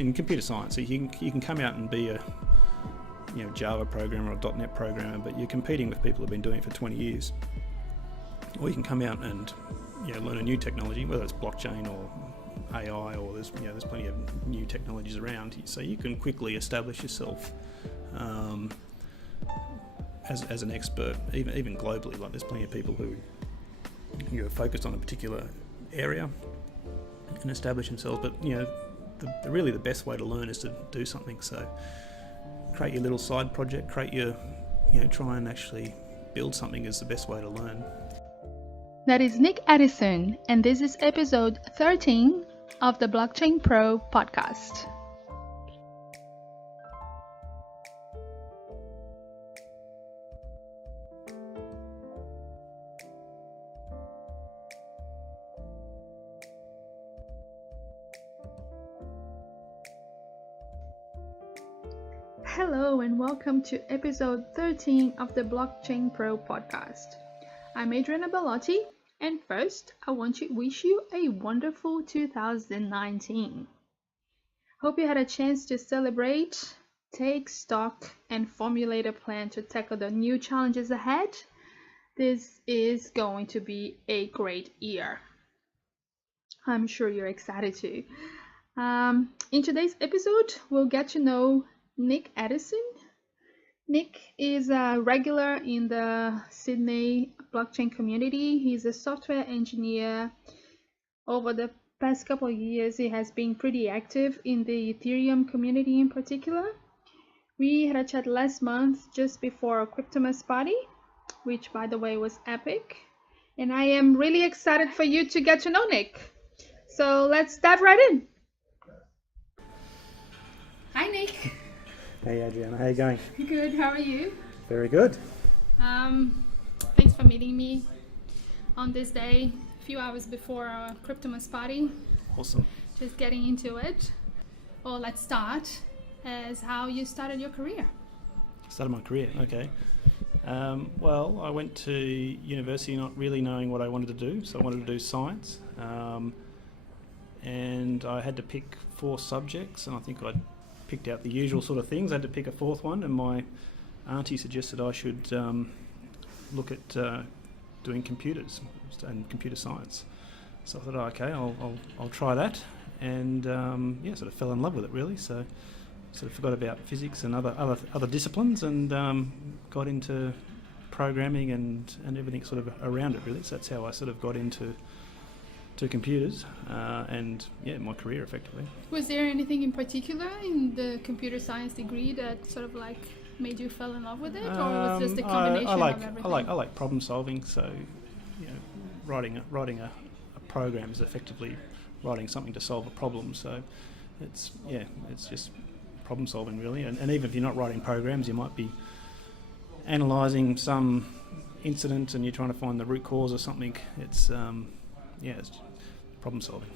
in computer science. So you can come out and be a Java programmer or .NET programmer, but you're competing with people who've been doing it for 20 years. Or you can come out and learn a new technology, whether it's blockchain or AI, or there's plenty of new technologies around. So you can quickly establish yourself as an expert, even globally. Like there's plenty of people who are focused on a particular area and establish themselves. But really the best way to learn is to do something. So create your little side project, try and actually build something is the best way to learn. That is Nick Addison, and this is episode 13 of the Blockchain Pro podcast. Hello and welcome to episode 13 of the Blockchain Pro podcast. I'm Adriana and first I want to wish you a wonderful 2019. Hope you had a chance to celebrate, take stock and formulate a plan to tackle the new challenges ahead. This is going to be a great year. I'm sure you're excited too. In today's episode, we'll get to know Nick Addison. Nick is a regular in the Sydney blockchain community. He's a software engineer. Over the past couple of years, he has been pretty active in the Ethereum community in particular. We had a chat last month just before our Cryptomas party, which by the way was epic. And I am really excited for you to get to know Nick. So let's dive right in. Hi Nick. Hey Adriana, how are you going? Good, how are you? Very good. Thanks for meeting me on this day, a few hours before our Cryptomas party. Awesome. Just getting into it. Well, let's start as how you started your career. Started my career, okay. Well, I went to university not really knowing what I wanted to do, so I wanted to do science. And I had to pick 4 subjects, and I think I picked out the usual sort of things. I had to pick a 4th one, and my auntie suggested I should look at doing computers and computer science. So I thought, okay, I'll try that, and sort of fell in love with it really. So sort of forgot about physics and other disciplines, and got into programming and everything sort of around it really. So that's how I sort of got into computers and my career effectively. Was there anything in particular in the computer science degree that sort of like made you fall in love with it, or was it just a combination of everything? I like problem solving, so writing a program is effectively writing something to solve a problem. So it's just problem solving really, and even if you're not writing programs, you might be analysing some incident and you're trying to find the root cause or something. It's problem solving.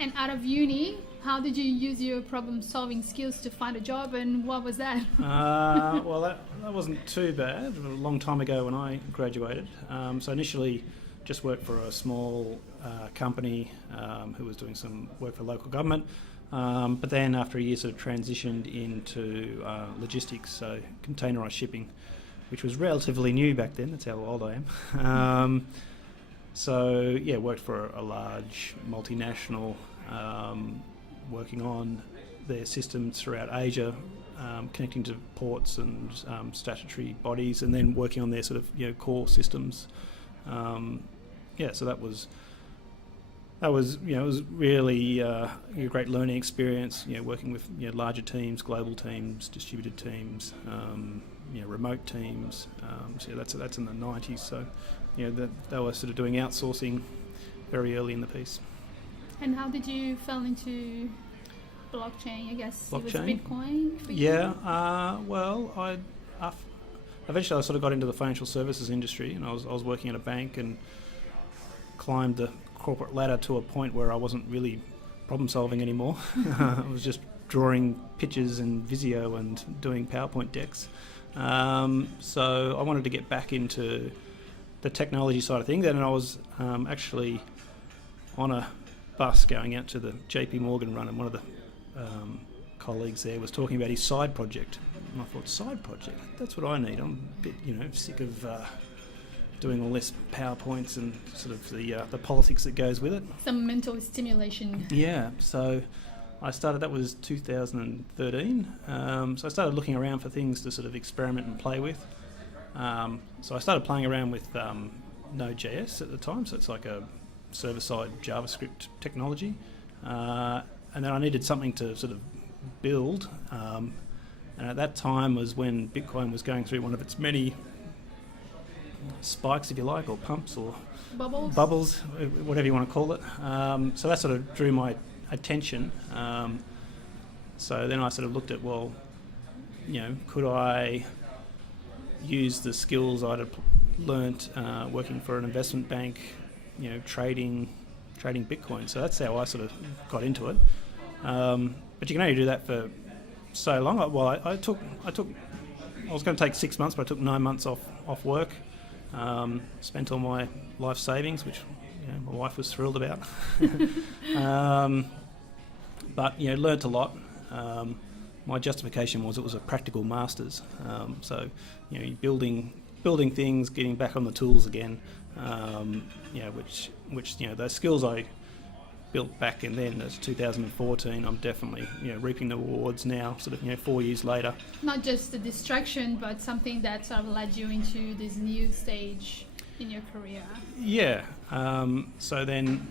And out of uni, how did you use your problem solving skills to find a job, and what was that? Well, that wasn't too bad. A long time ago when I graduated. So initially just worked for a small company who was doing some work for local government. But then after a year sort of transitioned into logistics, so containerised shipping, which was relatively new back then. That's how old I am. So worked for a large multinational, working on their systems throughout Asia, connecting to ports and statutory bodies, and then working on their sort of core systems. So that was it was really a great learning experience. Working with larger teams, global teams, distributed teams, remote teams. That's in the 90s. So. They were sort of doing outsourcing very early in the piece. And how did you fall into blockchain? I guess blockchain? It was Bitcoin for you? Well, eventually I sort of got into the financial services industry, and I was working at a bank and climbed the corporate ladder to a point where I wasn't really problem solving anymore. I was just drawing pictures in Visio and doing PowerPoint decks. So I wanted to get back into the technology side of things, and I was actually on a bus going out to the JP Morgan run, and one of the colleagues there was talking about his side project. And I thought, side project? That's what I need. I'm a bit, sick of doing all this PowerPoints and sort of the politics that goes with it. Some mental stimulation. Yeah, so I started, that was 2013, so I started looking around for things to sort of experiment and play with. So I started playing around with Node.js at the time, so it's like a server-side JavaScript technology. And then I needed something to sort of build, and at that time was when Bitcoin was going through one of its many spikes, if you like, or pumps, or bubbles, whatever you want to call it. So that sort of drew my attention. So then I sort of looked at, well, could I use the skills I'd learnt working for an investment bank, trading Bitcoin. So that's how I sort of got into it. But you can only do that for so long. I was going to take 6 months, but I took 9 months off work. Spent all my life savings, which my wife was thrilled about. But learnt a lot. My justification was it was a practical masters. So building things, getting back on the tools again. Which those skills I built back in then, as 2014, I'm definitely reaping the rewards now, sort of 4 years later. Not just a distraction, but something that sort of led you into this new stage in your career. Yeah. So then,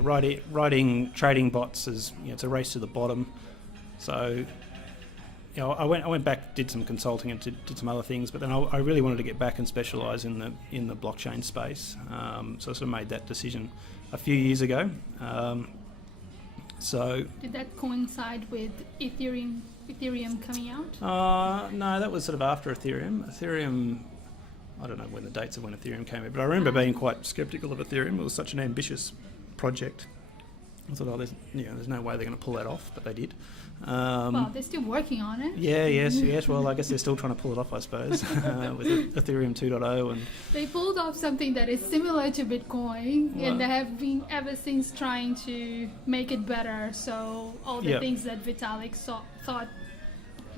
writing trading bots is it's a race to the bottom. So I went back, did some consulting and did some other things, but then I really wanted to get back and specialise in the blockchain space. So I sort of made that decision a few years ago. So did that coincide with Ethereum coming out? No, that was sort of after Ethereum. Ethereum, I don't know when the dates of when Ethereum came out, but I remember being quite sceptical of Ethereum. It was such an ambitious project. I thought, there's no way they're going to pull that off, but they did. Well, they're still working on it. Yeah, yes. Well, I guess they're still trying to pull it off, I suppose, with Ethereum 2.0. And they pulled off something that is similar to Bitcoin, and they have been ever since trying to make it better. So all the things that Vitalik thought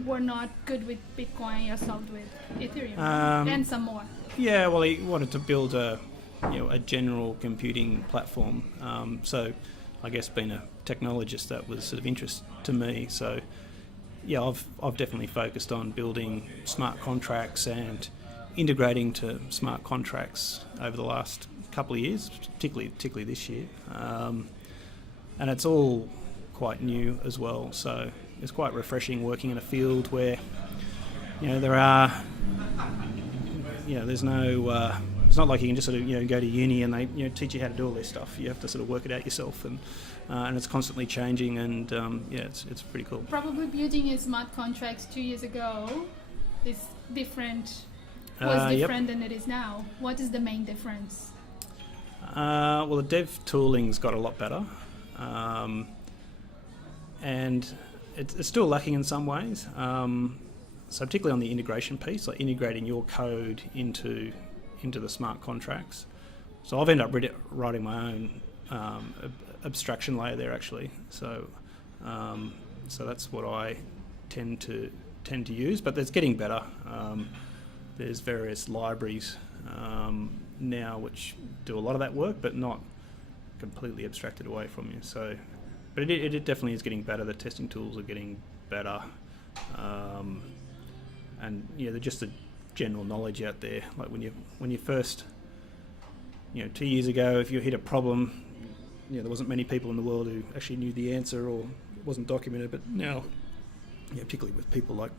were not good with Bitcoin are solved with Ethereum, and some more. Yeah, well, he wanted to build a general computing platform. So I guess being a technologist, that was sort of interest to me. So yeah, I've definitely focused on building smart contracts and integrating to smart contracts over the last couple of years, particularly this year. And it's all quite new as well. So it's quite refreshing working in a field where there are there's no. It's not like you can just sort of go to uni and they teach you how to do all this stuff. You have to sort of work it out yourself, and it's constantly changing, and it's pretty cool. Probably building a smart contracts 2 years ago was different than it is now. What is the main difference? Well, the dev tooling's got a lot better, and it's still lacking in some ways. So particularly on the integration piece, like integrating your code into the smart contracts. So I've ended up writing my own abstraction layer there, actually. So that's what I tend to use, but it's getting better. There's various libraries now which do a lot of that work, but not completely abstracted away from you. So, but it definitely is getting better. The testing tools are getting better, and they're just the general knowledge out there. Like when you first, 2 years ago, if you hit a problem, there wasn't many people in the world who actually knew the answer, or it wasn't documented. But now, particularly with people like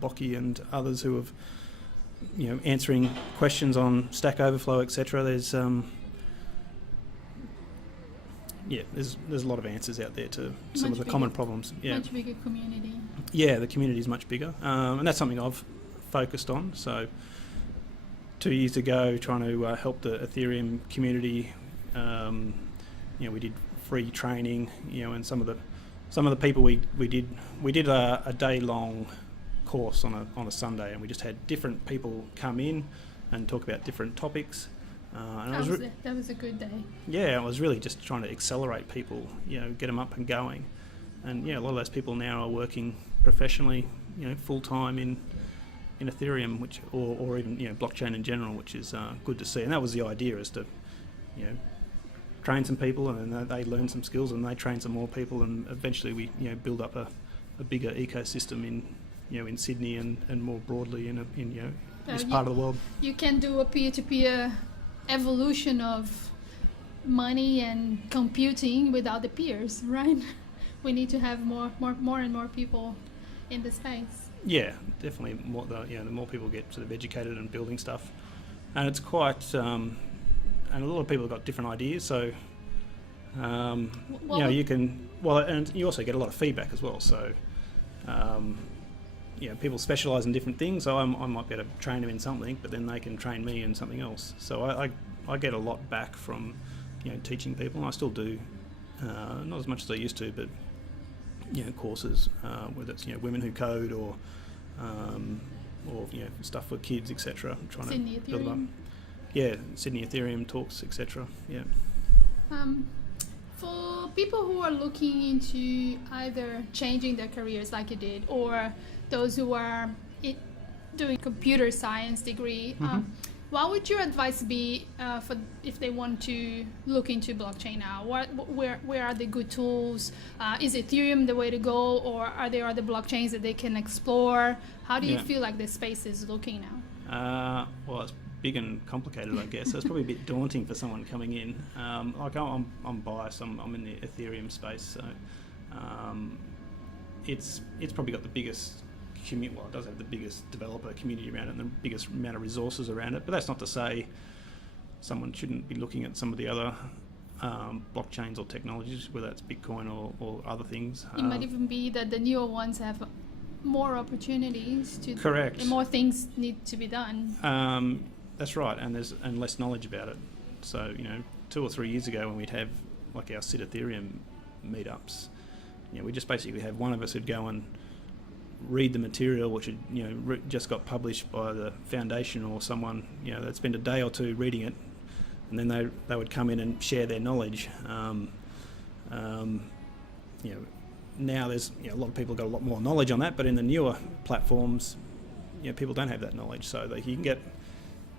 Bocky and others who have, answering questions on Stack Overflow, etc. There's there's a lot of answers out there to some of the common problems. Yeah, much bigger community. Yeah, the community is much bigger, and that's something I've focused on. So 2 years ago, trying to help the Ethereum community, we did free training, and some of the people we did a day-long course on a Sunday, and we just had different people come in and talk about different topics. And that was a good day. Yeah, I was really just trying to accelerate people, get them up and going. And a lot of those people now are working professionally, full time in Ethereum, which or even blockchain in general, which is good to see. And that was the idea, is to train some people, and then they learn some skills, and they train some more people, and eventually we build up a bigger ecosystem in Sydney and more broadly in this part of the world. You can do a peer-to-peer evolution of money and computing without the peers, right? We need to have more and more people in the space. Yeah, definitely. The more people get sort of educated and building stuff, and it's quite. And a lot of people have got different ideas, so you can. Well, and you also get a lot of feedback as well. So, people specialise in different things. So I might be able to train them in something, but then they can train me in something else. So I get a lot back from teaching people, and I still do, not as much as I used to, but courses, whether it's women who code or stuff for kids, etc. Trying Sydney to build them up. Yeah, Sydney Ethereum talks, etc. Yeah. For people who are looking into either changing their careers like you did, or those who are doing computer science degree, what would your advice be for if they want to look into blockchain now? Where are the good tools? Is Ethereum the way to go, or are there other blockchains that they can explore? How do you feel like the space is looking now? Well, it's big and complicated, I guess. So it's probably a bit daunting for someone coming in. I'm biased. I'm in the Ethereum space, so it's probably got the biggest it does have the biggest developer community around it and the biggest amount of resources around it. But that's not to say someone shouldn't be looking at some of the other blockchains or technologies, whether it's Bitcoin or other things. It might even be that the newer ones have more opportunities to. Correct. And more things need to be done. That's right, and less knowledge about it. So 2 or 3 years ago, when we'd have like our Sit Ethereum meetups, we just basically have one of us who'd go and read the material, which had just got published by the foundation or someone. They'd spend a day or two reading it, and then they would come in and share their knowledge. Now there's a lot of people got a lot more knowledge on that, but in the newer platforms, people don't have that knowledge, so that you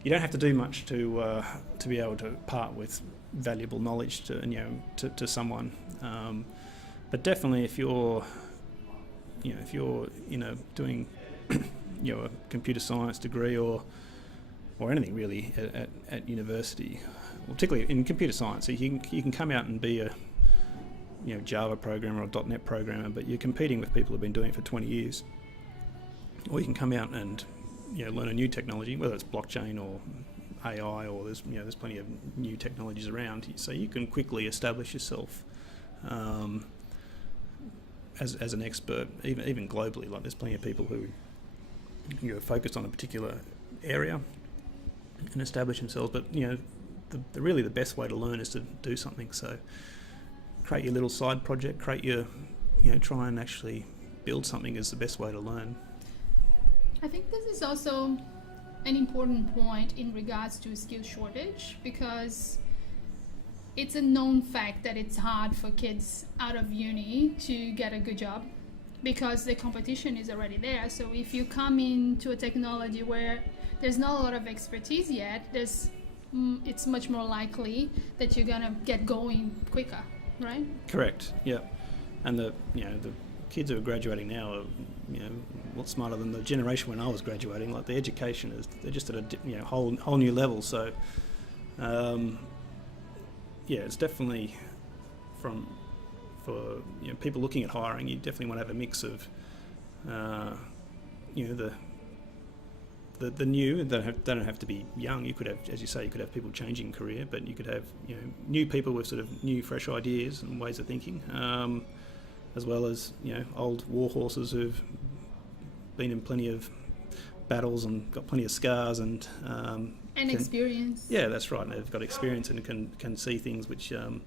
don't have to do much to be able to part with valuable knowledge to someone. But definitely, if you're doing a computer science degree or anything really at university, particularly in computer science, so you can come out and be a Java programmer or .NET programmer, but you're competing with people who've been doing it for 20 years. Or you can come out and learn a new technology, whether it's blockchain or AI, or there's plenty of new technologies around, so you can quickly establish yourself as an expert, even globally. Like, there's plenty of people who are focused on a particular area and establish themselves. But really the best way to learn is to do something. So create your little side project, try and actually build something is the best way to learn. I think this is also an important point in regards to skill shortage, because it's a known fact that it's hard for kids out of uni to get a good job because the competition is already there. So if you come into a technology where there's not a lot of expertise yet, it's much more likely that you're gonna get going quicker, right? Correct. Yeah, and the kids who are graduating now are a lot smarter than the generation when I was graduating. Like, the education they're just at a whole new level. So it's definitely for people looking at hiring, you definitely want to have a mix of the new. They don't have to be young. You could have, as you say, people changing career, but you could have new people with sort of new, fresh ideas and ways of thinking, as well as old war horses who've been in plenty of battles and got plenty of scars and experience. Yeah, that's right. And they've got experience and can see things which some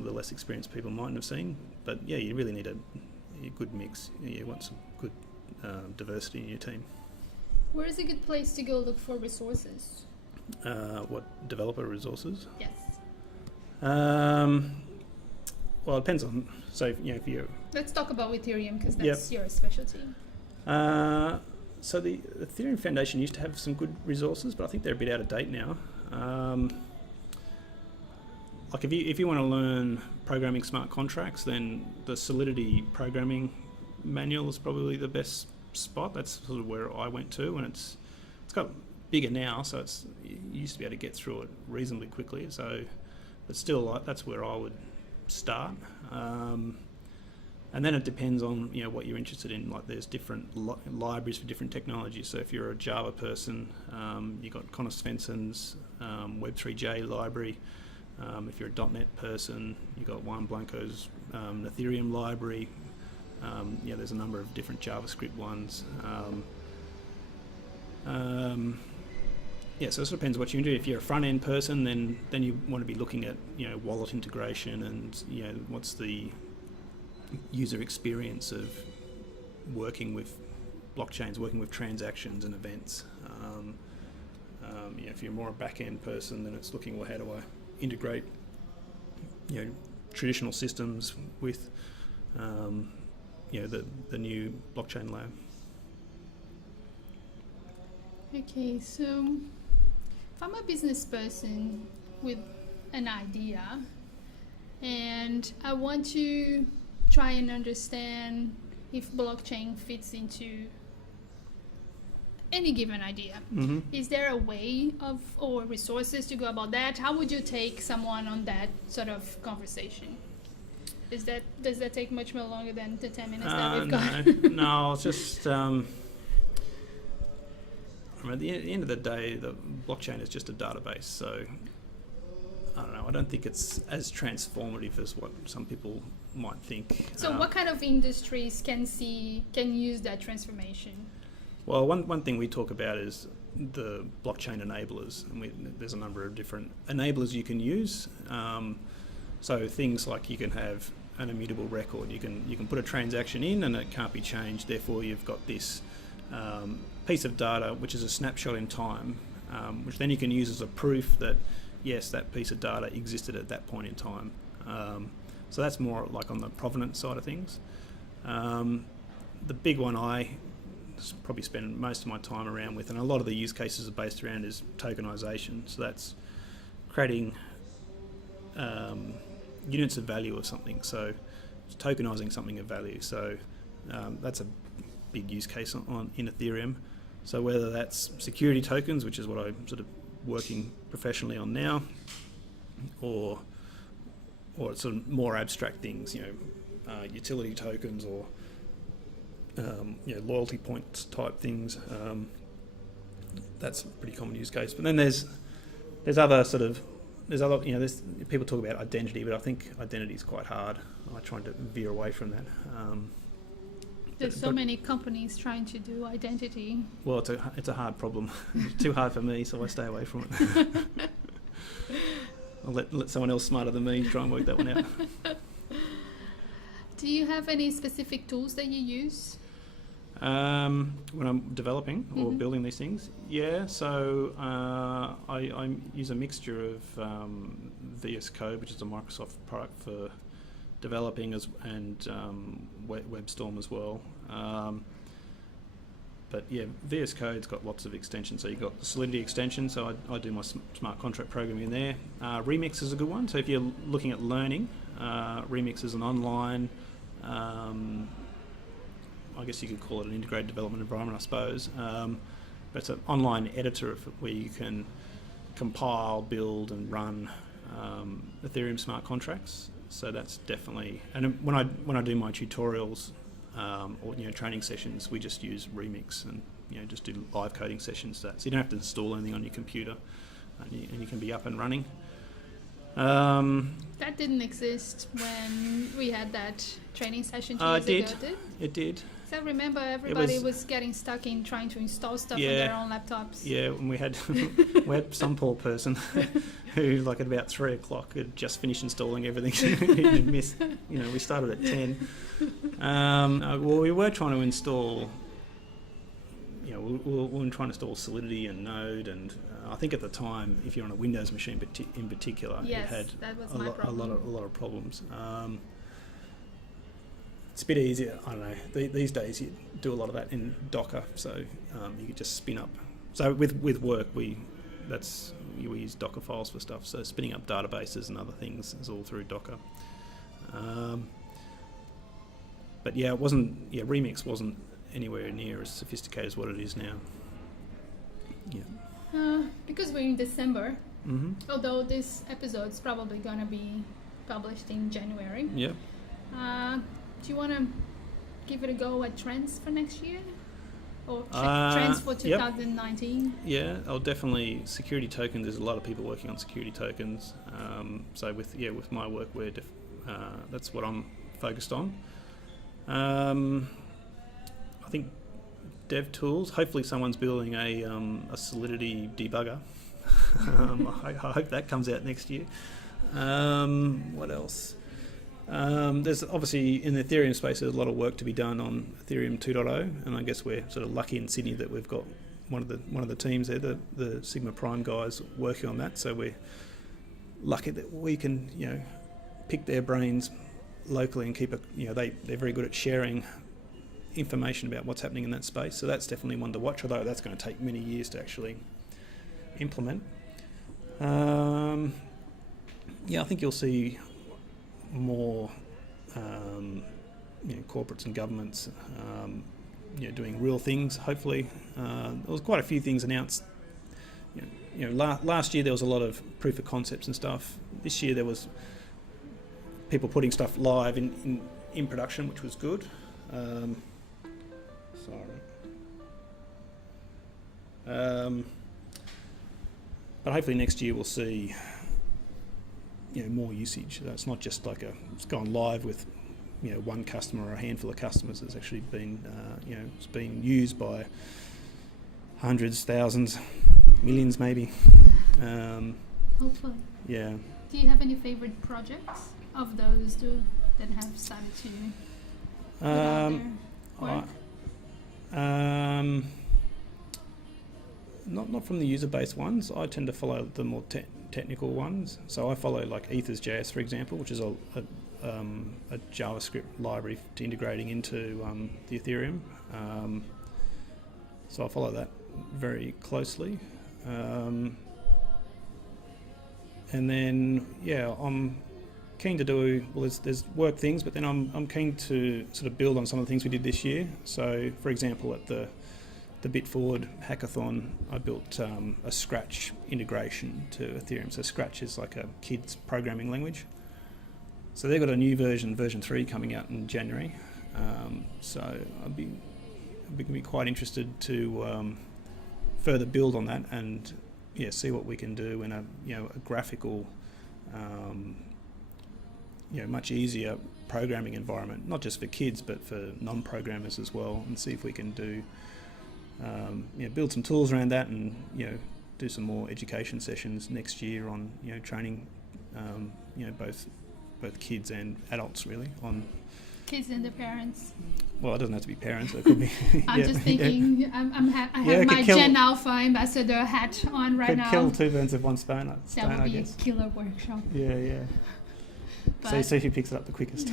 of the less experienced people mightn't have seen. But you really need a good mix. You want some good diversity in your team. Where is a good place to go look for resources? What, developer resources? Yes. Well, it depends on. So if you. Let's talk about Ethereum because Yep. that's your specialty. So the Ethereum Foundation used to have some good resources, but I think they're a bit out of date now. Like if you want to learn programming smart contracts, then the Solidity programming manual is probably the best spot. That's sort of where I went to, and it's got bigger now, so you used to be able to get through it reasonably quickly. So, but still, that's where I would start. And then it depends on what you're interested in. Like there's different libraries for different technologies. So if you're a Java person, you've got ConsenSys, Web3j library. If you're a .NET person, you've got Juan Blanco's Ethereum library. There's a number of different JavaScript ones. So it sort of depends what you do. If you're a front-end person, then you want to be looking at wallet integration and what's the user experience of working with blockchains, working with transactions and events. If you're more a back-end person, then it's looking, well, how do I integrate traditional systems with the new blockchain layer. Okay, so if I'm a business person with an idea and I want to try and understand if blockchain fits into any given idea, is there a way or resources to go about that? How would you take someone on that sort of conversation? Does that take much more longer than the 10 minutes that we've got? No, it's just at the end of the day, the blockchain is just a database. So I don't know. I don't think it's as transformative as what some people might think. So what kind of industries can use that transformation? Well, one thing we talk about is the blockchain enablers, and there's a number of different enablers you can use. So things like you can have an immutable record. You can put a transaction in and it can't be changed. Therefore, you've got this piece of data which is a snapshot in time, which then you can use as a proof that yes, that piece of data existed at that point in time. So that's more like on the provenance side of things. The big one I probably spend most of my time around with, and a lot of the use cases are based around, is tokenization. So that's creating units of value of something. So it's tokenizing something of value. So that's a big use case in Ethereum. So whether that's security tokens, which is what I'm sort of working professionally on now, or it's sort of more abstract things, utility tokens or loyalty points type things. That's a pretty common use case. But then there's other people talk about identity, but I think identity is quite hard. I'm trying to veer away from that. There's so many companies trying to do identity. Well, it's a hard problem. It's too hard for me, so I stay away from it. I'll let someone else smarter than me try and work that one out. Do you have any specific tools that you use? When I'm developing or building these things, so I use a mixture of VS Code, which is a Microsoft product for developing, and WebStorm as well. But yeah, VS Code's got lots of extensions. So you've got the Solidity extension, so I do my smart contract programming in there. Remix is a good one. So if you're looking at learning, Remix is an online, I guess you could call it an integrated development environment, I suppose. But it's an online editor where you can compile, build and run Ethereum smart contracts. So that's definitely, and when I do my tutorials or training sessions, we just use Remix and just do live coding sessions. So you don't have to install anything on your computer, and you can be up and running. That didn't exist when we had that training session 2 years ago, did? It did. So I remember everybody was getting stuck in trying to install stuff on their own laptops. Yeah, and we had some poor person who, like at about 3 o'clock, had just finished installing everything. He'd missed. We started at 10. Well, we were trying to install. We were trying to install Solidity and Node, and I think at the time, if you're on a Windows machine in particular, yes, it had that was a lot of problems. it's a bit easier. I don't know. These days you do a lot of that in Docker, so you could just spin up. So with work we use Docker files for stuff. So spinning up databases and other things is all through Docker. But yeah, it wasn't. Yeah, Remix wasn't anywhere near as sophisticated as what it is now. Yeah. Because we're in December, Mm-hmm. although this episode's probably gonna be published in January. Yeah. Do you want to give it a go at trends for next year? Or trends for 2019? Yep. Yeah, I'll definitely security tokens. There's a lot of people working on security tokens. So with my work, that's what I'm focused on. I think dev tools. Hopefully, someone's building a Solidity debugger. I hope that comes out next year. What else? There's obviously in the Ethereum space there's a lot of work to be done on Ethereum 2.0, and I guess we're sort of lucky in Sydney that we've got one of the teams there, the Sigma Prime guys working on that. So we're lucky that we can pick their brains locally and keep they're very good at sharing information about what's happening in that space. So that's definitely one to watch, although that's going to take many years to actually implement. I think you'll see more corporates and governments doing real things, hopefully. There was quite a few things announced. Last year there was a lot of proof of concepts and stuff. This year there was people putting stuff live in production, which was good. But hopefully next year we'll see more usage. It's not just like it's gone live with one customer or a handful of customers. It's actually been it's been used by hundreds, thousands, millions maybe. Hopefully. Yeah. Do you have any favorite projects of those that have started to put out their work? Not from the user-based ones. I tend to follow the more technical ones. So I follow like Ethers.js, for example, which is a JavaScript library to integrating into the Ethereum. So I follow that very closely. And then I'm keen to do there's work things, but then I'm keen to sort of build on some of the things we did this year. So for example, at the bitfwd hackathon, I built a Scratch integration to Ethereum. So Scratch is like a kid's programming language. So they've got a new version 3, coming out in January. So I'd be quite interested to further build on that and see what we can do in a graphical, much easier programming environment, not just for kids but for non-programmers as well, and see if we can do build some tools around that, and do some more education sessions next year on training both kids and adults really on kids and their parents. Well, it doesn't have to be parents. It could be. I'm just thinking. I have my GenAlpha ambassador hat on right now. Could kill two birds with one stone. That would be a killer workshop. Yeah. So see who picks it up the quickest.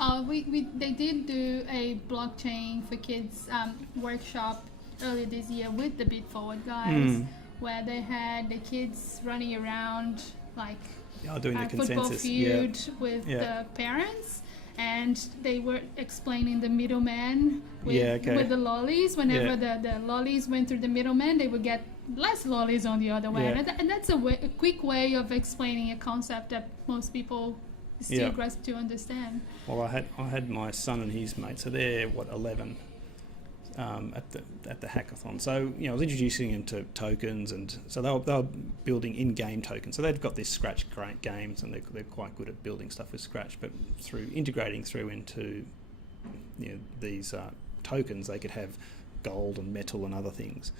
They did do a blockchain for kids workshop earlier this year with the bitfwd guys, where they had the kids running around like doing the football ConsenSys field with the parents, and they were explaining the middleman with the lollies. Whenever the lollies went through the middleman, they would get less lollies on the other way, and that's a quick way of explaining a concept that most people still grasp to understand. Well, I had my son and his mate, so they're 11 at the hackathon. So I was introducing them to tokens, and so they were building in-game tokens. So they've got these Scratch games, and they're quite good at building stuff with Scratch. But through integrating through into these tokens, they could have gold and metal and other things.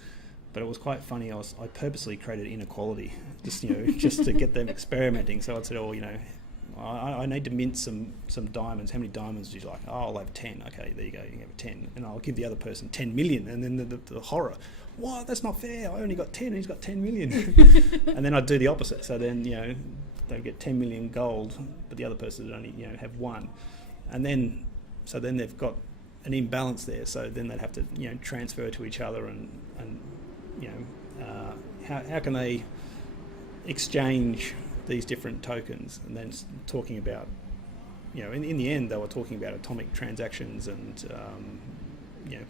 But it was quite funny. I purposely created inequality, just just to get them experimenting. So I said, I need to mint some diamonds. How many diamonds do you like? Oh, I'll have 10. Okay, there you go. You can have 10, and I'll give the other person 10 million. And then the horror. What? That's not fair. I only got 10, and he's got 10 million. And then I'd do the opposite. So then they would get 10 million gold, but the other person would only have 1. and then they've got an imbalance there. So then they'd have to transfer to each other, and how can they exchange these different tokens? And then talking about in the end they were talking about atomic transactions and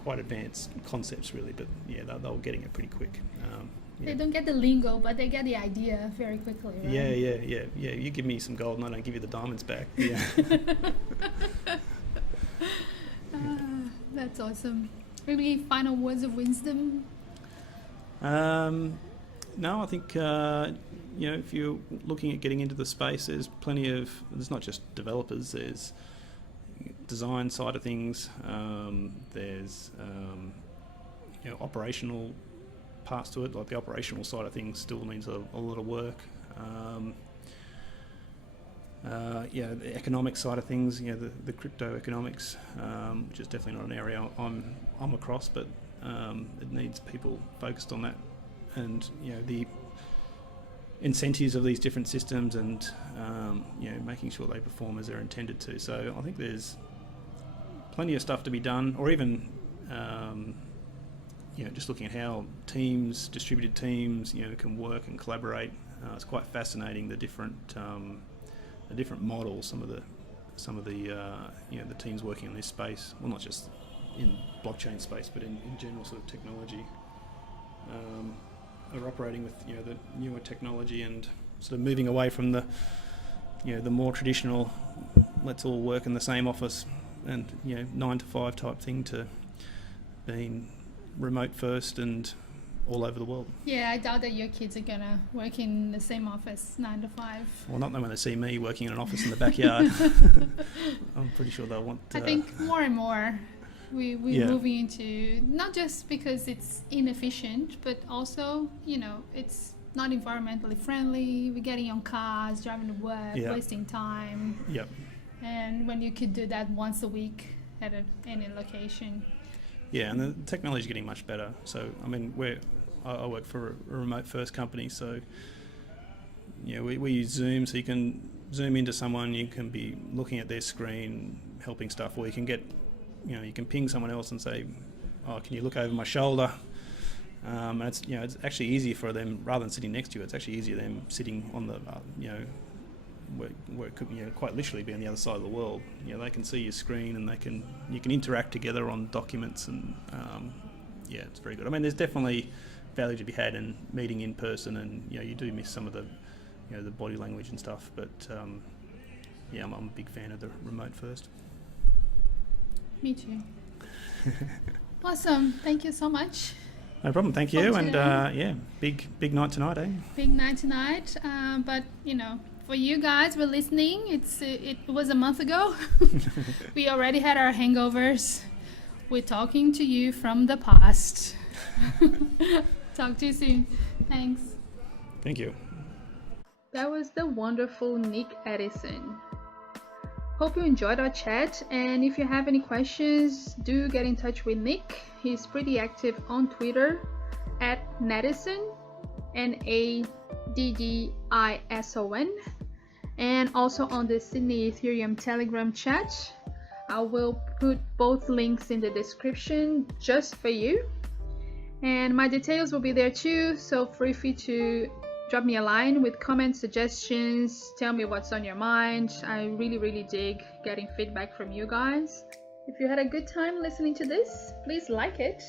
quite advanced concepts really, but they were getting it pretty quick. They don't get the lingo, but they get the idea very quickly, right? Yeah. You give me some gold and I don't give you the diamonds back. Yeah. That's awesome. Any final words of wisdom? No, I think if you're looking at getting into the space, there's not just developers, there's design side of things, there's operational parts to it. Like the operational side of things still needs a lot of work. The economic side of things, the crypto economics, which is definitely not an area I'm across, but it needs people focused on that, and the incentives of these different systems, and making sure they perform as they're intended to. So I think there's plenty of stuff to be done, or even just looking at how distributed teams can work and collaborate. It's quite fascinating, the different models, some of the the teams working in this space, well, not just in blockchain space, but in general sort of technology, are operating with the newer technology and sort of moving away from the the more traditional let's all work in the same office and 9 to 5 type thing, to being remote first and all over the world. Yeah, I doubt that your kids are gonna work in the same office 9 to 5. Well, not when they see me working in an office in the backyard. I'm pretty sure they'll want I think more and more we're moving into, not just because it's inefficient, but also it's not environmentally friendly. We're getting on cars, driving to work, wasting time. Yep. And when you could do that once a week at any location. Yeah, and the technology is getting much better. So, I mean, I work for a remote first company, so we use Zoom, so you can zoom into someone, you can be looking at their screen, helping stuff, or you can get, you can ping someone else and say, oh, can you look over my shoulder? And it's it's actually easier for them, rather than sitting next to you, it's actually easier them sitting on the where it could quite literally be on the other side of the world. They can see your screen, and you can interact together on documents, and it's very good. I mean, there's definitely value to be had in meeting in person, and you do miss some of the the body language and stuff, but I'm a big fan of the remote first. Me too. Awesome, thank you so much. No problem, thank you. And big night tonight, eh? Big night tonight, but for you guys who are listening, it was a month ago. We already had our hangovers. We're talking to you from the past. Talk to you soon. Thanks. Thank you. That was the wonderful Nick Addison. Hope you enjoyed our chat, and if you have any questions, do get in touch with Nick. He's pretty active on Twitter @Nadison, NADDISON, and also on the Sydney Ethereum Telegram chat. I will put both links in the description just for you, and my details will be there too, so feel free to drop me a line with comments, suggestions, tell me what's on your mind. I really dig getting feedback from you guys. If you had a good time listening to this, please like it,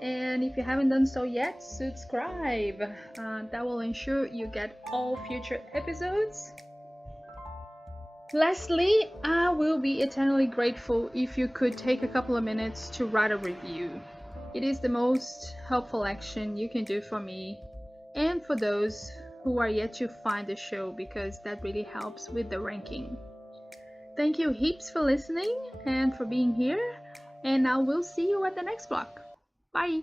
and if you haven't done so yet, subscribe. That will ensure you get all future episodes. Lastly, I will be eternally grateful if you could take a couple of minutes to write a review. It is the most helpful action you can do for me and for those who are yet to find the show, because that really helps with the ranking. Thank you heaps for listening and for being here, and I will see you at the next block. Bye!